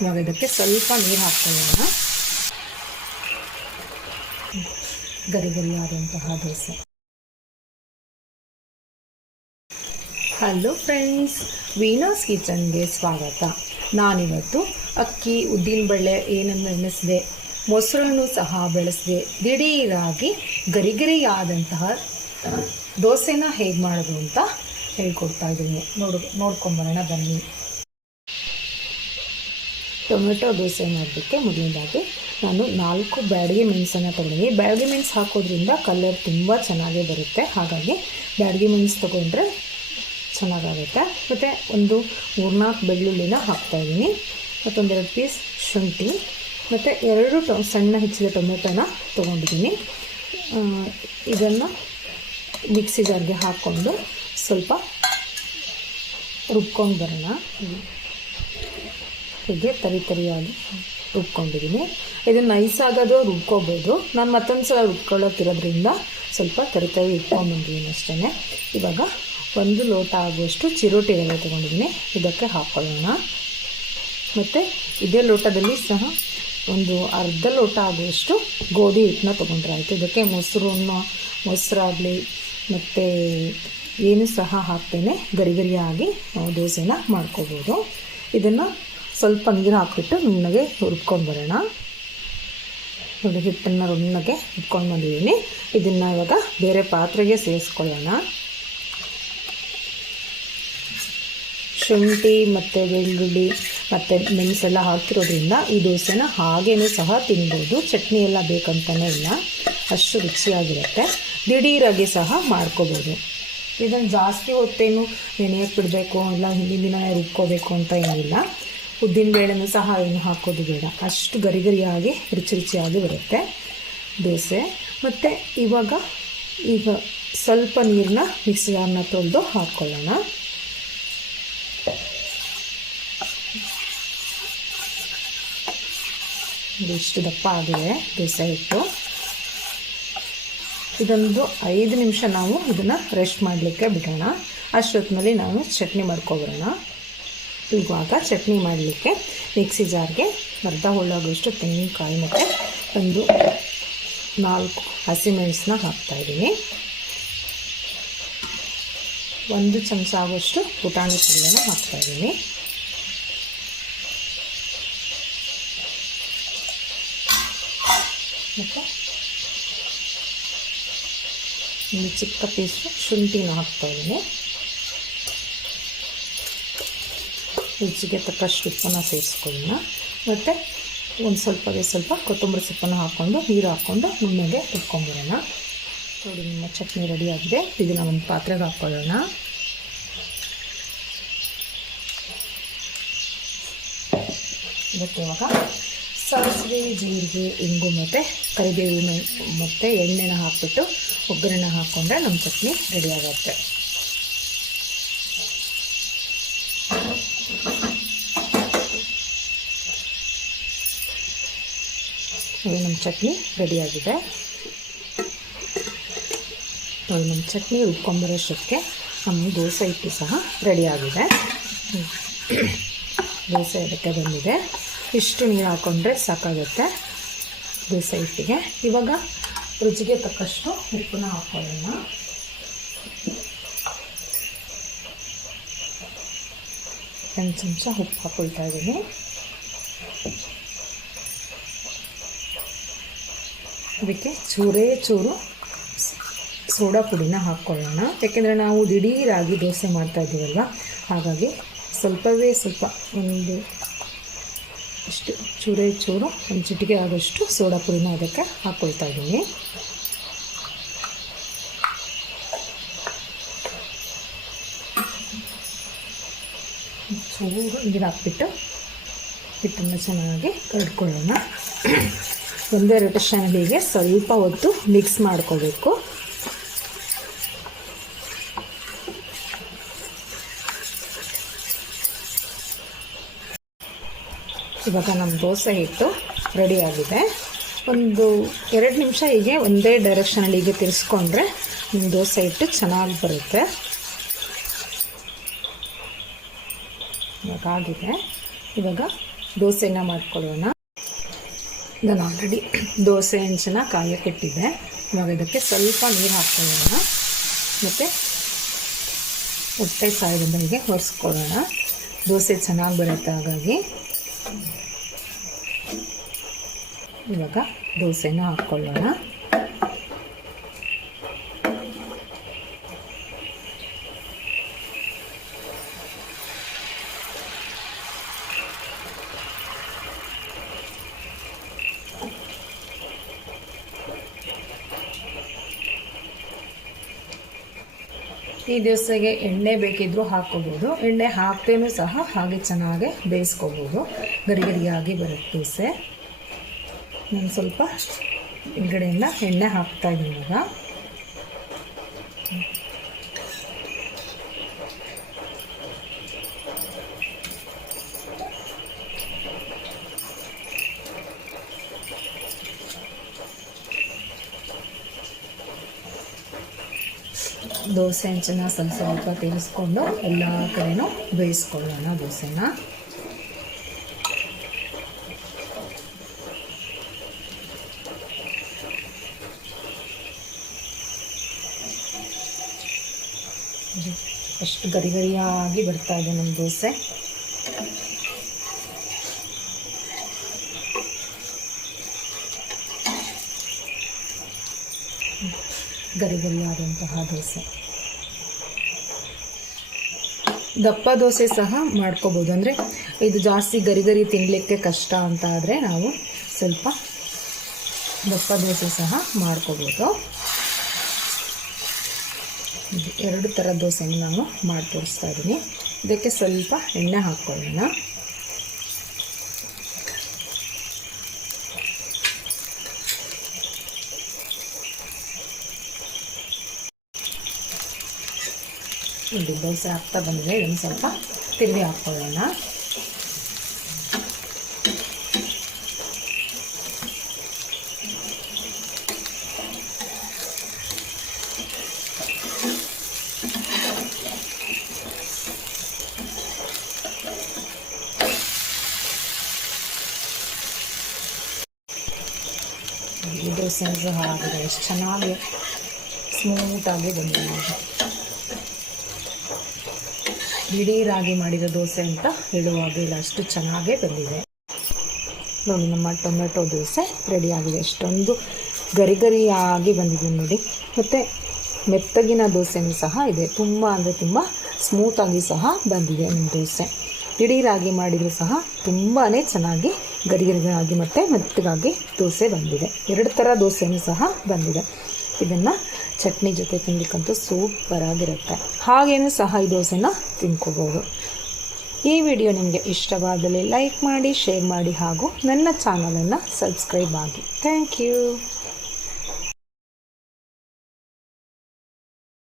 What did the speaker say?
ಇವಾಗ ಇದಕ್ಕೆ ಸ್ವಲ್ಪ ನೀರು ಹಾಕ್ಕೊಳ್ಳೋಣ. ಗರಿ ಗರಿಯಾದಂತಹ ದೋಸೆ. ಹಲೋ ಫ್ರೆಂಡ್ಸ್, ವೀಣಾಸ್ ಕಿಚನ್ಗೆ ಸ್ವಾಗತ. ನಾನಿವತ್ತು ಅಕ್ಕಿ, ಉದ್ದಿನಬೇಳೆ ಏನನ್ನು ನೆನೆಸಿದೆ, ಮೊಸರನ್ನು ಸಹ ಬೆಳೆಸಿದೆ, ದಿಢೀರಾಗಿ ಗರಿಗರಿಯಾದಂತಹ ದೋಸೆನ ಹೇಗೆ ಮಾಡೋದು ಅಂತ ಹೇಳ್ಕೊಡ್ತಾ ಇದ್ದೀನಿ. ನೋಡ್ಕೊಂಬರೋಣ ಬನ್ನಿ. ಟೊಮೆಟೊ ದೋಸೆ ಮಾಡೋದಕ್ಕೆ ಮೊದಲನೇದಾಗಿ ನಾನು 4 ಬ್ಯಾಡಗಿ ಮೆಣಸನ್ನು ತೊಗೊಂಡಿದ್ದೀನಿ. ಬ್ಯಾಡಗಿ ಮೆಣಸು ಹಾಕೋದ್ರಿಂದ ಕಲರ್ ತುಂಬ ಚೆನ್ನಾಗೇ ಬರುತ್ತೆ, ಹಾಗಾಗಿ ಬ್ಯಾಡಗಿ ಮೆಣಸು ತೊಗೊಂಡ್ರೆ ಚೆನ್ನಾಗಾಗುತ್ತೆ. ಮತ್ತು ಒಂದು 3-4 ಬೆಳ್ಳುಳ್ಳಿನ ಹಾಕ್ತಾಯಿದ್ದೀನಿ, ಮತ್ತೊಂದು 2 ಪೀಸ್ ಶುಂಠಿ, ಮತ್ತು 2 ಸಣ್ಣ ಹೆಚ್ಚಿದ ಟೊಮೆಟೊನ ತೊಗೊಂಡಿದ್ದೀನಿ. ಇದನ್ನು ಮಿಕ್ಸಿ ಜಾರ್ಗೆ ಹಾಕ್ಕೊಂಡು ಸ್ವಲ್ಪ ರುಬ್ಕೊಂಡು ಬರೋಣ. ಹೀಗೆ ತರಿಯಾಗಿ ರುಬ್ಕೊಂಡಿದ್ದೀನಿ. ಇದನ್ನು ನೈಸಾಗೋದು ರುಬ್ಕೋಬೋದು. ನಾನು ಮತ್ತೊಂದು ಸಲ ರುಬ್ಕೊಳ್ಳೋಕ್ಕಿರೋದ್ರಿಂದ ಸ್ವಲ್ಪ ತರಿ ಇಟ್ಕೊಂಡ್ಬಂದಿದ್ದೀನಿ ಅಷ್ಟೇ. ಇವಾಗ 1 ಲೋಟ ಆಗುವಷ್ಟು ಚಿರೋಟಿ ರವೆ ತೊಗೊಂಡಿದ್ದೀನಿ, ಇದಕ್ಕೆ ಹಾಕ್ಕೊಳ್ಳೋಣ. ಮತ್ತು ಇದೇ ಲೋಟದಲ್ಲಿ ಸಹ ಒಂದು ಅರ್ಧ ಲೋಟ ಆಗುವಷ್ಟು ಗೋಧಿ ಹಿಟ್ಟನ್ನ ತೊಗೊಂಡ್ರೆ ಆಯಿತು. ಇದಕ್ಕೆ ಮೊಸರಾಗಲಿ ಮತ್ತು ಏನು ಸಹ ಹಾಕ್ತೇನೆ ಗರಿಗರಿಯಾಗಿ ನಾವು ದೋಸೆನ ಮಾಡ್ಕೋಬೋದು. ಇದನ್ನು ಸ್ವಲ್ಪ ನೀರು ಹಾಕಿಬಿಟ್ಟು ನುಣ್ಣಗೆ ಹುರ್ಕೊಂಡು ಬರೋಣ. ನೋಡಿ, ಹಿಟ್ಟನ್ನು ನುಣ್ಣಗೆ ಹುರ್ಕೊಂಡು ಬಂದಿದ್ದೀನಿ. ಇದನ್ನು ಇವಾಗ ಬೇರೆ ಪಾತ್ರೆಗೆ ಸೇರಿಸ್ಕೊಳ್ಳೋಣ. ಶುಂಠಿ ಮತ್ತು ಬೆಳ್ಳುಳ್ಳಿ ಮತ್ತು ಮೆಣಸೆಲ್ಲ ಹಾಕಿರೋದ್ರಿಂದ ಈ ದೋಸೆನ ಹಾಗೇನೂ ಸಹ ತಿನ್ಬೋದು. ಚಟ್ನಿ ಎಲ್ಲ ಬೇಕಂತಲೇ ಇಲ್ಲ, ಅಷ್ಟು ರುಚಿಯಾಗಿರುತ್ತೆ. ದಿಢೀರಾಗಿ ಸಹ ಮಾಡ್ಕೋಬೋದು. ಇದನ್ನು ಜಾಸ್ತಿ ಹೊತ್ತೇನು ನೆನೆಯಕ್ಕೆ ಬಿಡಬೇಕು, ಇಲ್ಲ ಹಿಂದಿನ ದಿನ ರುಬ್ಕೋಬೇಕು ಅಂತ ಏನಿಲ್ಲ. ಉದ್ದಿನಬೇಳೆನೂ ಸಹ ಏನು ಹಾಕೋದು ಬೇಡ, ಅಷ್ಟು ಗರಿಗರಿಯಾಗಿ ರುಚಿಯಾಗಿ ಬರುತ್ತೆ ದೋಸೆ. ಮತ್ತು ಈಗ ಸ್ವಲ್ಪ ನೀರನ್ನ ಮಿಕ್ಸಿ ಜಾರ್ನ ತೊಳೆದು ಹಾಕ್ಕೊಳ್ಳೋಣ. ಇಷ್ಟು ದಪ್ಪ ಆಗಿದೆ ದೋಸೆ ಹಿಟ್ಟು. ಇದೊಂದು 5 ನಿಮಿಷ ನಾವು ಇದನ್ನು ರೆಸ್ಟ್ ಮಾಡಲಿಕ್ಕೆ ಬಿಡೋಣ. ಅಷ್ಟೊತ್ತಿನಲ್ಲಿ ನಾವು ಚಟ್ನಿ ಮಾಡ್ಕೊಬರೋಣ. ಇವಾಗ ಚಟ್ನಿ ಮಾಡಲಿಕ್ಕೆ ಮಿಕ್ಸಿ ಜಾರ್ಗೆ ಅರ್ಧ ಹೋಳಾಗುವಷ್ಟು ತೆಂಗಿನಕಾಯಿ ಮತ್ತು ಒಂದು 4 ಹಸಿಮೆಣಸನ್ನ ಹಾಕ್ತಾಯಿದ್ದೀನಿ. 1 ಚಮಚ ಆಗುವಷ್ಟು ಪುಟಾಣಿ ಪಲ್ಯನ ಹಾಕ್ತಾಯಿದ್ದೀನಿ. ಮತ್ತು ಒಂದು ಚಿಕ್ಕ ಪೀಸು ಶುಂಠಿನ ಹಾಕ್ತಾಯಿದ್ದೀನಿ. ರುಚಿಗೆ ತಕ್ಕಷ್ಟು ಉಪ್ಪನ್ನು ಸೇರಿಸ್ಕೊಳ್ಳೋಣ. ಮತ್ತು ಒಂದು ಸ್ವಲ್ಪ ಕೊತ್ತಂಬರಿ ಸೊಪ್ಪನ್ನು ಹಾಕ್ಕೊಂಡು ನೀರು ಹಾಕ್ಕೊಂಡು ನುಣ್ಣಗೆ ರುಬ್ಕೊಂಡ್ಬರೋಣ. ನೋಡಿ, ನಿಮ್ಮ ಚಟ್ನಿ ರೆಡಿಯಾಗಿದೆ. ಇದನ್ನು ಒಂದು ಪಾತ್ರೆಗೆ ಹಾಕ್ಕೊಳ್ಳೋಣ. ಇದಕ್ಕೆ ಇವಾಗ ಸಾಸಿವೆ, ಜೀರಿಗೆ, ಇಂಗು ಮತ್ತು ಕರಿಬೇವು ಮತ್ತು ಎಣ್ಣೆನ ಹಾಕ್ಬಿಟ್ಟು ಒಗ್ಗರಣೆ ಹಾಕ್ಕೊಂಡ್ರೆ ನಮ್ಮ ಚಟ್ನಿ ರೆಡಿಯಾಗುತ್ತೆ. ನಮ್ಮ ಚಟ್ನಿ ರೆಡಿಯಾಗಿದೆ. ನಮ್ಮ ಚಟ್ನಿ ರುಬ್ಕೊಂಬರೋಷ್ಟಕ್ಕೆ ನಮ್ಮ ದೋಸೆ ಹಿಟ್ಟು ಸಹ ರೆಡಿಯಾಗಿದೆ. ದೋಸೆ ಇದಕ್ಕೆ ಬಂದಿದೆ. ಇಷ್ಟು ನೀರು ಹಾಕ್ಕೊಂಡ್ರೆ ಸಾಕಾಗುತ್ತೆ ದೋಸೆ ಹಿಟ್ಟಿಗೆ. ಇವಾಗ ರುಚಿಗೆ ತಕ್ಕಷ್ಟು ಉಪ್ಪನ್ನ ಹಾಕ್ಕೊಳ್ಳೋಣ. ಒಂದು ಚಮಚ ಉಪ್ಪು ಹಾಕ್ಕೊಳ್ತಾ ಇದ್ದೀನಿ. ಅದಕ್ಕೆ ಚೂರು ಸೋಡಾ ಪುಡಿನ ಹಾಕ್ಕೊಳ್ಳೋಣ. ಯಾಕೆಂದರೆ ನಾವು ದಿಢೀರಾಗಿ ದೋಸೆ ಮಾಡ್ತಾ ಇದ್ದೀವಲ್ವ, ಹಾಗಾಗಿ ಸ್ವಲ್ಪ ಇಷ್ಟು ಚೂರು ಒಂದು ಚಿಟಿಕೆ ಆಗೋಷ್ಟು ಸೋಡಾ ಪುಡಿನ ಅದಕ್ಕೆ ಹಾಕ್ಕೊಳ್ತಾ ಇದ್ದೀನಿ. ಚೂರು ನೀರು ಹಾಕ್ಬಿಟ್ಟು ಹಿಟ್ಟನ್ನು ಚೆನ್ನಾಗಿ ಕರ್ಕೊಳ್ಳೋಣ. ಒಂದೇ ರೊಟೇಷನ್ಗೆ ಸ್ವಲ್ಪ ಹೊತ್ತು ಮಿಕ್ಸ್ ಮಾಡ್ಕೋಬೇಕು. ಇವಾಗ ನಮ್ಮ ದೋಸೆ ಹಿಟ್ಟು ರೆಡಿಯಾಗಿದೆ. ಒಂದು 2 ನಿಮಿಷ ಹೀಗೆ ಒಂದೇ ಡೈರೆಕ್ಷನಲ್ಲಿ ಹೀಗೆ ತಿರ್ಸ್ಕೊಂಡ್ರೆ ನಿಮ್ಮ ದೋಸೆ ಹಿಟ್ಟು ಚೆನ್ನಾಗಿ ಬರುತ್ತೆ. ಇವಾಗಿದೆ. ಇವಾಗ ದೋಸೆನ ಮಾಡ್ಕೊಳ್ಳೋಣ. ನಾನು ಆಲ್ರೆಡಿ ದೋಸೆ ಹೆಂಚನ್ನ ಕಾಯಕ್ಕಿಟ್ಟಿದ್ದೆ. ಇವಾಗ ಇದಕ್ಕೆ ಸ್ವಲ್ಪ ನೀರು ಹಾಕ್ಕೊಳ್ಳೋಣ ಮತ್ತು ಹೊಟ್ಟೆ ಸಾಯದಂಗೆ ಒರೆಸ್ಕೊಳ್ಳೋಣ. ದೋಸೆ ಚೆನ್ನಾಗಿ ಬರುತ್ತೆ. ಹಾಗಾಗಿ ಇವಾಗ ದೋಸೆನ ಹಾಕ್ಕೊಳ್ಳೋಣ. ಈ ದೋಸೆಗೆ ಎಣ್ಣೆ ಬೇಕಿದ್ರೂ ಹಾಕ್ಕೋಬೋದು, ಎಣ್ಣೆ ಹಾಕ್ತೇನೂ ಸಹ ಹಾಗೆ ಚೆನ್ನಾಗಿ ಬೇಯಿಸ್ಕೋಬೋದು. ಗರಿ ಗರಿಯಾಗಿ ಬರುತ್ತೆ ದೋಸೆ. ನಾನು ಸ್ವಲ್ಪ ಹಿಂದ್ಗಡೆಯಿಂದ ಎಣ್ಣೆ ಹಾಕ್ತಾಯಿದ್ದೀನಿ. ಇವಾಗ ದೋಸೆ ಹಂಚನ್ನ ಸ್ವಲ್ಪ ತಿರ್ಸ್ಕೊಂಡು ಎಲ್ಲ ಕಡೆನೂ ಬೇಯಿಸ್ಕೊಳ್ಳೋಣ ದೋಸೆನ. ಅಷ್ಟು ಗರಿ ಗರಿಯಾಗಿ ಬರ್ತಾ ಇದೆ ನಮ್ಮ ದೋಸೆ. ಗರಿ ಗರಿಯಾದಂತಹ ದೋಸೆ. ದಪ್ಪ ದೋಸೆ ಸಹ ಮಾಡ್ಕೋಬೋದು. ಅಂದರೆ ಇದು ಜಾಸ್ತಿ ಗರಿ ಗರಿ ತಿನ್ನಲಿಕ್ಕೆ ಕಷ್ಟ ಅಂತ ಆದರೆ ನಾವು ಸ್ವಲ್ಪ ದಪ್ಪ ದೋಸೆ ಸಹ ಮಾಡ್ಕೋಬೋದು. ಎರಡು ಥರ ದೋಸೆನ ನಾನು ಮಾಡಿ ತೋರಿಸ್ತಾ ಇದ್ದೀನಿ. ಇದಕ್ಕೆ ಸ್ವಲ್ಪ ಎಣ್ಣೆ ಹಾಕ್ಕೊಳ್ಳೋಣ. ಇದು ದೋಸೆ ಹಾಕ್ತಾ ಬಂದರೆ ಇದನ್ನು ಸ್ವಲ್ಪ ತಿರುವಿ ಹಾಕ್ಕೊಳ್ಳೋಣ. ಈ ದೋಸೆ ಸಹ ಆಗಿದೆ. ಎಷ್ಟು ಚೆನ್ನಾಗಿ ಸ್ಮೂತಾಗಿ ಬಂದಿದೆ. ಇಡೀ ರಾಗಿ ಮಾಡಿದ ದೋಸೆ ಅಂತ ಹೇಳುವಾಗಿಲ್ಲ, ಅಷ್ಟು ಚೆನ್ನಾಗೇ ಬಂದಿದೆ. ನೋಡಿ, ನಮ್ಮ ಟೊಮೆಟೊ ದೋಸೆ ರೆಡಿಯಾಗಿದೆ. ಎಷ್ಟೊಂದು ಗರಿ ಗರಿಯಾಗಿ ಬಂದಿದೆ ನೋಡಿ. ಮತ್ತು ಮೆತ್ತಗಿನ ದೋಸೆನೂ ಸಹ ಇದೆ. ತುಂಬ ಅಂದರೆ ತುಂಬ ಸ್ಮೂತಾಗಿ ಸಹ ಬಂದಿದೆ ನಮ್ಮ ದೋಸೆ. ಇಡೀ ರಾಗಿ ಮಾಡಿದರೂ ಸಹ ತುಂಬಾ ಚೆನ್ನಾಗಿ ಗರಿ ಗರಿಯಾಗಿ ಮತ್ತು ಮೆತ್ತಗಾಗಿ ದೋಸೆ ಬಂದಿದೆ. ಎರಡು ಥರ ದೋಸೆನೂ ಸಹ ಬಂದಿದೆ. ಇದನ್ನು ಚಟ್ನಿ ಜೊತೆ ತಿನ್ನಲಿಕ್ಕಂತೂ ಸೂಪರಾಗಿರುತ್ತೆ. ಹಾಗೇನೂ ಸಹ ಈ ದೋಸೆನ ತಿನ್ಕೋಬೋದು. ಈ ವಿಡಿಯೋ ನಿಮಗೆ ಇಷ್ಟವಾದಲ್ಲಿ ಲೈಕ್ ಮಾಡಿ, ಶೇರ್ ಮಾಡಿ ಹಾಗೂ ನನ್ನ ಚಾನಲನ್ನು ಸಬ್ಸ್ಕ್ರೈಬ್ ಆಗಿ. Thank you.